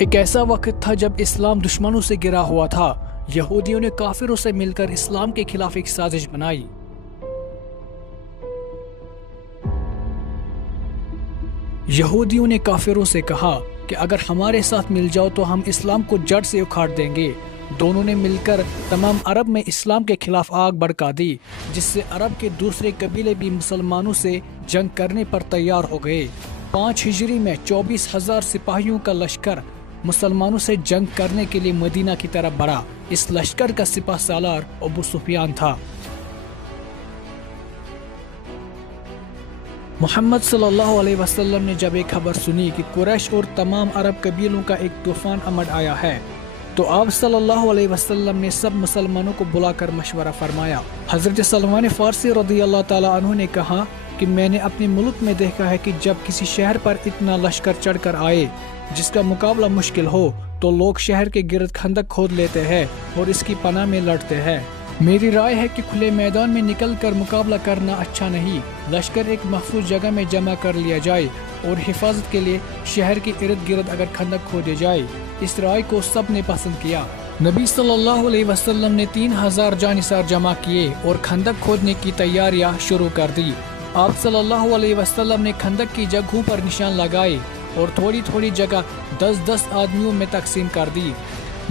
ایک ایسا وقت تھا جب اسلام دشمنوں سے گرا ہوا تھا۔ یہودیوں نے کافروں سے مل کر اسلام کے خلاف ایک سازش بنائی۔ یہودیوں نے کافروں سے کہا کہ اگر ہمارے ساتھ مل جاؤ تو ہم اسلام کو جڑ سے اکھاڑ دیں گے۔ دونوں نے مل کر تمام عرب میں اسلام کے خلاف آگ بھڑکا دی، جس سے عرب کے دوسرے قبیلے بھی مسلمانوں سے جنگ کرنے پر تیار ہو گئے۔ 5 ہجری میں 24,000 سپاہیوں کا لشکر مسلمانوں سے جنگ کرنے کے لیے مدینہ کی طرف بڑھا۔ اس لشکر کا سپہ سالار ابو سفیان تھا۔ محمد صلی اللہ علیہ وسلم نے جب ایک خبر سنی کہ قریش اور تمام عرب قبیلوں کا ایک طوفان امڈ آیا ہے، تو آپ صلی اللہ علیہ وسلم نے سب مسلمانوں کو بلا کر مشورہ فرمایا۔ حضرت سلمان فارسی رضی اللہ تعالیٰ عنہ نے کہا کہ میں نے اپنے ملک میں دیکھا ہے کہ جب کسی شہر پر اتنا لشکر چڑھ کر آئے جس کا مقابلہ مشکل ہو تو لوگ شہر کے گرد خندق کھود لیتے ہیں اور اس کی پناہ میں لڑتے ہیں۔ میری رائے ہے کہ کھلے میدان میں نکل کر مقابلہ کرنا اچھا نہیں، لشکر ایک محفوظ جگہ میں جمع کر لیا جائے اور حفاظت کے لیے شہر کے ارد گرد اگر خندق کھودے جائے۔ اس رائے کو سب نے پسند کیا۔ نبی صلی اللہ علیہ وسلم نے 3,000 جانثار جمع کیے اور خندق کھودنے کی تیاریاں شروع کر دی۔ آپ صلی اللہ علیہ وسلم نے خندق کی جگہوں پر نشان لگائے اور تھوڑی تھوڑی جگہ 10-10 آدمیوں میں تقسیم کر دی۔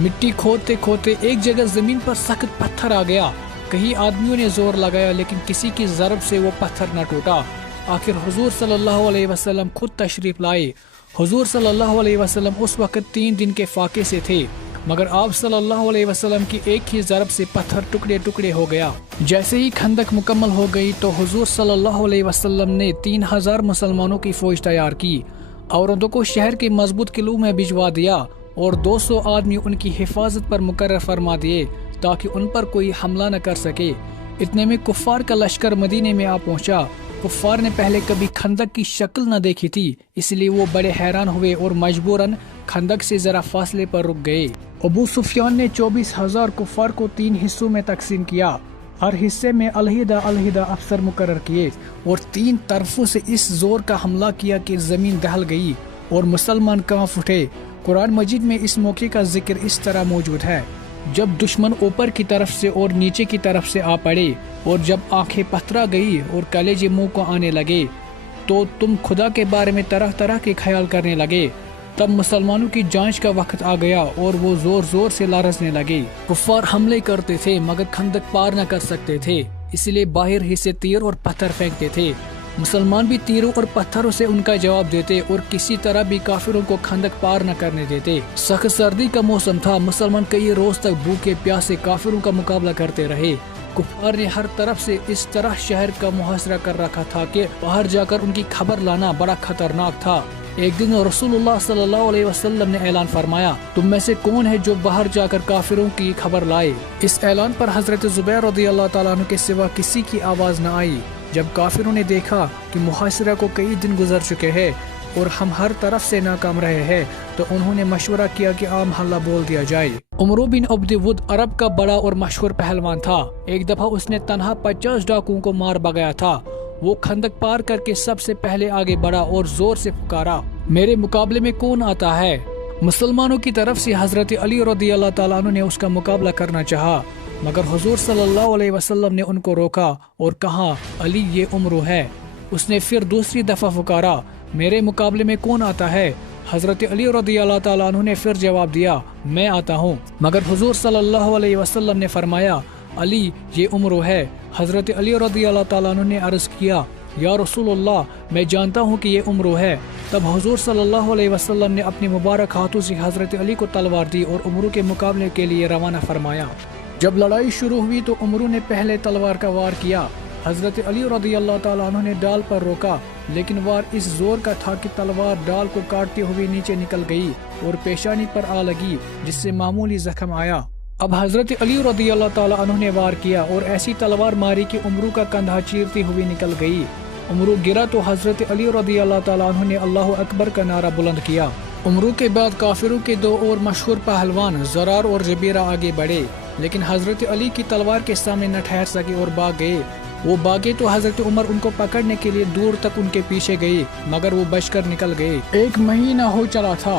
مٹی کھودتے کھودتے ایک جگہ زمین پر سخت پتھر آ گیا۔ کئی آدمیوں نے زور لگایا لیکن کسی کی ضرب سے وہ پتھر نہ ٹوٹا۔ آخر حضور صلی اللہ علیہ وسلم خود تشریف لائے۔ حضور صلی اللہ علیہ وسلم اس وقت 3 دن کے فاقے سے تھے، مگر آپ صلی اللہ علیہ وسلم کی ایک ہی ضرب سے پتھر ٹکڑے ٹکڑے ہو گیا۔ جیسے ہی خندق مکمل ہو گئی تو حضور صلی اللہ علیہ وسلم نے 3,000 مسلمانوں کی فوج تیار کی، عورتوں کو شہر کے مضبوط قلعوں میں بھجوا دیا اور 200 آدمی ان کی حفاظت پر مقرر فرما دیے تاکہ ان پر کوئی حملہ نہ کر سکے۔ اتنے میں کفار کا لشکر مدینے میں آ پہنچا۔ کفار نے پہلے کبھی خندق کی شکل نہ دیکھی تھی، اس لیے وہ بڑے حیران ہوئے اور مجبوراً خندق سے ذرا فاصلے پر رک گئے۔ ابو سفیان نے 24,000 کفار کو 3 حصوں میں تقسیم کیا۔ ہر حصے میں علیحدہ علیحدہ افسر مقرر کیے اور 3 طرفوں سے اس زور کا حملہ کیا کہ زمین دہل گئی اور مسلمان کانپ اٹھے۔ قرآن مجید میں اس موقع کا ذکر اس طرح موجود ہے: جب دشمن اوپر کی طرف سے اور نیچے کی طرف سے آ پڑے اور جب آنکھیں پتھرا گئی اور کلیجے منہ کو آنے لگے تو تم خدا کے بارے میں طرح طرح کے خیال کرنے لگے۔ تب مسلمانوں کی جانچ کا وقت آ گیا اور وہ زور زور سے لرزنے لگے۔ کفار حملے کرتے تھے مگر خندق پار نہ کر سکتے تھے، اس لیے باہر ہی سے تیر اور پتھر پھینکتے تھے۔ مسلمان بھی تیروں اور پتھروں سے ان کا جواب دیتے اور کسی طرح بھی کافروں کو خندق پار نہ کرنے دیتے۔ سخت سردی کا موسم تھا، مسلمان کئی روز تک بھوکے پیاسے کافروں کا مقابلہ کرتے رہے۔ کفار نے ہر طرف سے اس طرح شہر کا محاصرہ کر رکھا تھا کہ باہر جا کر ان کی خبر لانا بڑا خطرناک تھا۔ ایک دن رسول اللہ صلی اللہ علیہ وسلم نے اعلان فرمایا: تم میں سے کون ہے جو باہر جا کر کافروں کی خبر لائے؟ اس اعلان پر حضرت زبیر رضی اللہ تعالیٰ عنہ کے سوا کسی کی آواز نہ آئی۔ جب کافروں نے دیکھا کہ محاصرہ کو کئی دن گزر چکے ہیں اور ہم ہر طرف سے ناکام رہے ہیں تو انہوں نے مشورہ کیا کہ عام حملہ بول دیا جائے۔ عمرو بن عبد ود عرب کا بڑا اور مشہور پہلوان تھا۔ ایک دفعہ اس نے تنہا 50 ڈاکوؤں کو مار بگایا تھا۔ وہ خندق پار کر کے سب سے پہلے آگے بڑھا اور زور سے پکارا: میرے مقابلے میں کون آتا ہے؟ مسلمانوں کی طرف سے حضرت علی رضی اللہ تعالیٰ عنہ نے اس کا مقابلہ کرنا چاہا، مگر حضور صلی اللہ علیہ وسلم نے ان کو روکا اور کہا: علی، یہ عمرو ہے۔ اس نے پھر دوسری دفعہ پکارا: میرے مقابلے میں کون آتا ہے؟ حضرت علی رضی اللہ تعالیٰ عنہ نے پھر جواب دیا: میں آتا ہوں۔ مگر حضور صلی اللہ علیہ وسلم نے فرمایا: علی، یہ عمرو ہے۔ حضرت علی رضی اللہ تعالیٰ عنہ نے عرض کیا: یا رسول اللہ، میں جانتا ہوں کہ یہ عمرو ہے۔ تب حضور صلی اللہ علیہ وسلم نے اپنے مبارک ہاتھوں سے حضرت علی کو تلوار دی اور عمرو کے مقابلے کے لیے روانہ فرمایا۔ جب لڑائی شروع ہوئی تو عمرو نے پہلے تلوار کا وار کیا۔ حضرت علی رضی اللہ تعالیٰ عنہ نے ڈال پر روکا، لیکن وار اس زور کا تھا کہ تلوار ڈال کو کاٹتے ہوئے نیچے نکل گئی اور پیشانی پر آ لگی، جس سے معمولی زخم آیا۔ اب حضرت علی رضی اللہ تعالیٰ عنہ نے وار کیا اور ایسی تلوار ماری کہ عمرو کا کندھا چیرتی ہوئی نکل گئی۔ عمرو گرا تو حضرت علی رضی اللہ تعالیٰ عنہ نے اللہ اکبر کا نعرہ بلند کیا۔ عمرو کے بعد کافروں کے 2 اور مشہور پہلوان زرار اور جبیرہ آگے بڑھے، لیکن حضرت علی کی تلوار کے سامنے نہ ٹھہر سکے اور بھاگ گئے۔ وہ بھاگے تو حضرت عمر ان کو پکڑنے کے لیے دور تک ان کے پیچھے گئے، مگر وہ بچ کر نکل گئے۔ 1 مہینہ ہو چلا تھا،